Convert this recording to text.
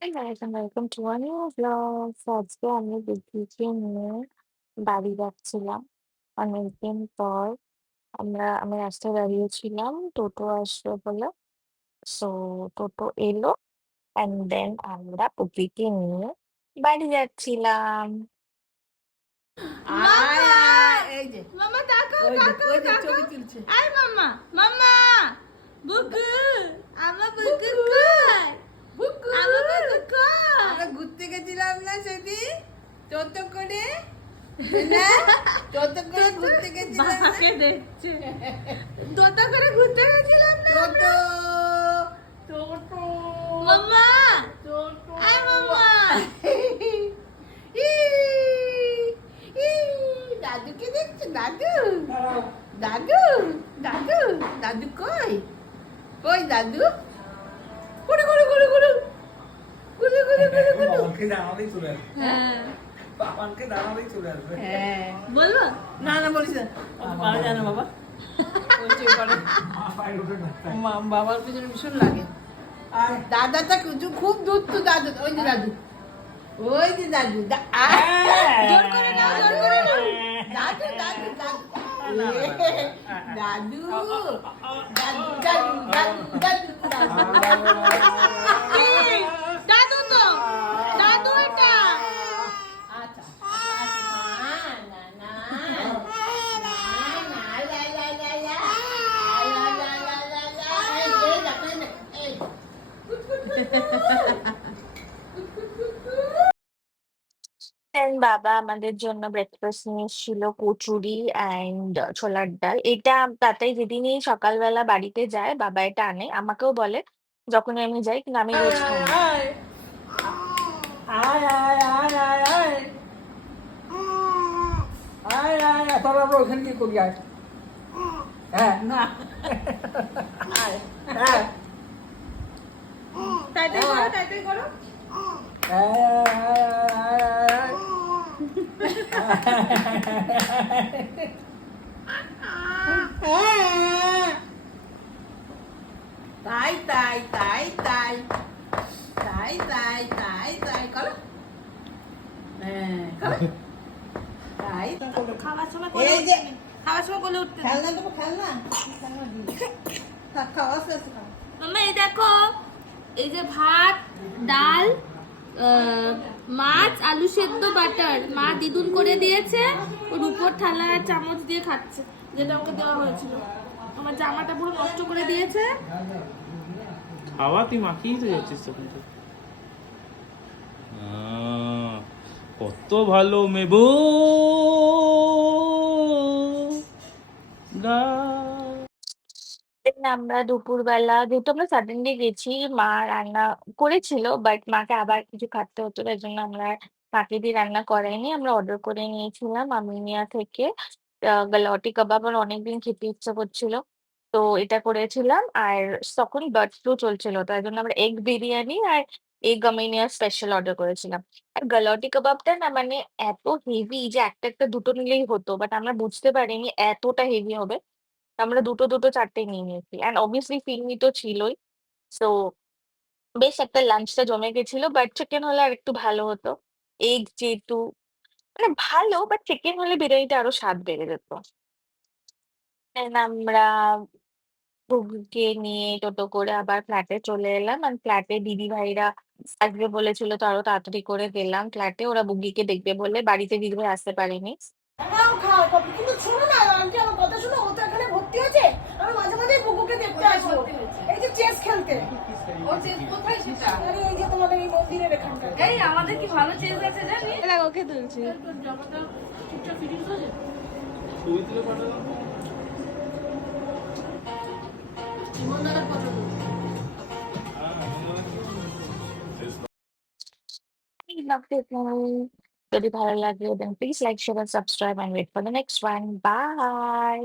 Hey guys, and welcome to a new vlog. So আজকে আমি দিদিকে নিয়ে বাড়ি যাচ্ছিলাম অনেকদিন পর। আমি রাস্তায় দাঁড়িয়েছিলাম টোটো আসবে বলে। সো টোটো এলো অ্যান্ড দেন আমরা পুপিকে নিয়ে বাড়ি যাচ্ছিলাম। আয় মামা আয় এই যে মামা তাকাও ওই যে তাকাও ওই যে তাকাও ছবি তুলছে আয় মামা মামা বুকু আমার বুকু বুকু কই বুকু আমার বুকু কই আমরা ঘুরতে গেছিলাম না সেদিন টোটো করে না টোটো করে ঘুরতে গেছিলাম না বাবাকে দেখছে দোতা করে ঘুরতে গেছিলাম না টোটো টোটো মামা টোটো আয় মামা ই, ই, দাদুকে দেখছো দাদু দাদু দাদু দাদু কই কই দাদু গুরু গুরু গুরু গুরু গুরু গুরু গুরু গুরু বাবাকে দাঁড়ালেই চলে আসবে হ্যাঁ বাবাকে দাঁড়ালেই চলে আসবে হ্যাঁ বলবো না না বলিস না পারা যায় না বাবা বলছে করে মা পায়ে উঠে না বাবার পিছনে ভীষণ লাগে আর দাদাটা কিছু খুব দূর তো দাদু ওই যে দাদু ওই যে দাদু জোর করে নাও জোর করে নাও দাদু দাদু দাদু দাদু দাদু দাদু দাদু দাদু এই, দাদু তো দাদু এটা আচ্ছা না না না না লা লা লা লা লা লা লা লা লা এই দেখো এই And বাবা আমাদের জন্য ব্রেকফাস্ট নিয়ে এসেছিল কচুরি অ্যান্ড ছোলার ডাল। এটা তাতাই যেদিনই সকালবেলা বাড়িতে যায় বাবা এটা আনে, আমাকেও বলে যখনই আমি যাই, কিন্তু আমি রোজ খাই না। আয় আয় আয় আয় আয় আয় আয় আয় আয় তবে আমরা ওখানে গিয়ে করি আয় হ্যাঁ না আয় হ্যাঁ তাই করো তাই করো তাই তাই তাই তাই তাই তাই তাই তাই করো হ্যাঁ করো তাই খাওয়ার সময় এই যে খাওয়ার সময় বলে উঠতে খেলনা দেবো খেলনা খেলনা দিই খাওয়া শেষ খাওয়া মাম্মা এই দেখো এই যে ভাত ডাল মাছ আলু সেদ্ধ বাটার মা দিদুন করে দিয়েছে ওর উপর থালা আর চামচ দিয়ে খাচ্ছে যেটা ওকে দেওয়া হয়েছিল আমার জামাটা পুরো নষ্ট করে দিয়েছে হাওয়া তুই মাখিয়ে তো যাচ্ছিস তখন তো কত ভালো মেবো গা Then আমরা দুপুরবেলা, যেহেতু আমরা সাডেনলি গেছি, মা রান্না করেছিল বাট মাকে আবার কিছু খাটতে হতো, তাই জন্য আমরা মাকে দিয়ে রান্না করাইনি, আমরা অর্ডার করে নিয়েছিলাম আমিনিয়া থেকে। গালাউটি কাবাব আমার অনেকদিন খেতে ইচ্ছা করছিল, তো এটা করেছিলাম। আর তখন বার্ড ফ্লু চলছিল, তাই জন্য আমরা এগ বিরিয়ানি আর এগ আমিনিয়া স্পেশাল অর্ডার করেছিলাম। আর গালাউটি কাবাবটা না মানে এত হেভি যে একটা একটা দুটো নিলেই হতো, বাট আমরা বুঝতে পারিনি এতটা হেভি হবে। আমরা দুটো দুটো চারটে নিয়ে নিয়েছি, অ্যান্ড অবভিয়াসলি ফিরনি তো ছিলই। সো বেশ একটা লাঞ্চটা জমে গেছিল, বাট চিকেন হলে আর একটু ভালো হতো। এগ যেহেতু মানে ভালো, বাট চিকেন হলে বিরিয়ানিটা আরো স্বাদ বেড়ে যেত। Then আমরা বুবুকে নিয়ে টোটো করে আবার ফ্ল্যাটে চলে এলাম, আর ফ্ল্যাটে দিদি ভাইরা আসবে বলেছিল, তো আরো তাড়াতাড়ি করে গেলাম ফ্ল্যাটে, ওরা বুগিকে দেখবে বলে। বাড়িতে দিদি ভাই আসতে পারেনি। খাও খাও কফি কিন্তু শোনো না আন্টি আমার কথা শোনো ও তো এখানে ভর্তি হয়েছে আমি মাঝে মাঝে বুকুকে দেখতে আসবো এই যে চেস খেলতে ও চেস কোথায় সেটা আরে এই যে তোমাদের এই মন্দিরের এখানটা এই আমাদের কি ভালো চেস আছে জানি দেখো ওকে তুলছি ছবি তুলে পাঠালাম জীবনদারের পছন্দ I love it. যদি ভালো লাগে, then please like, share and subscribe and wait for the next one. Bye.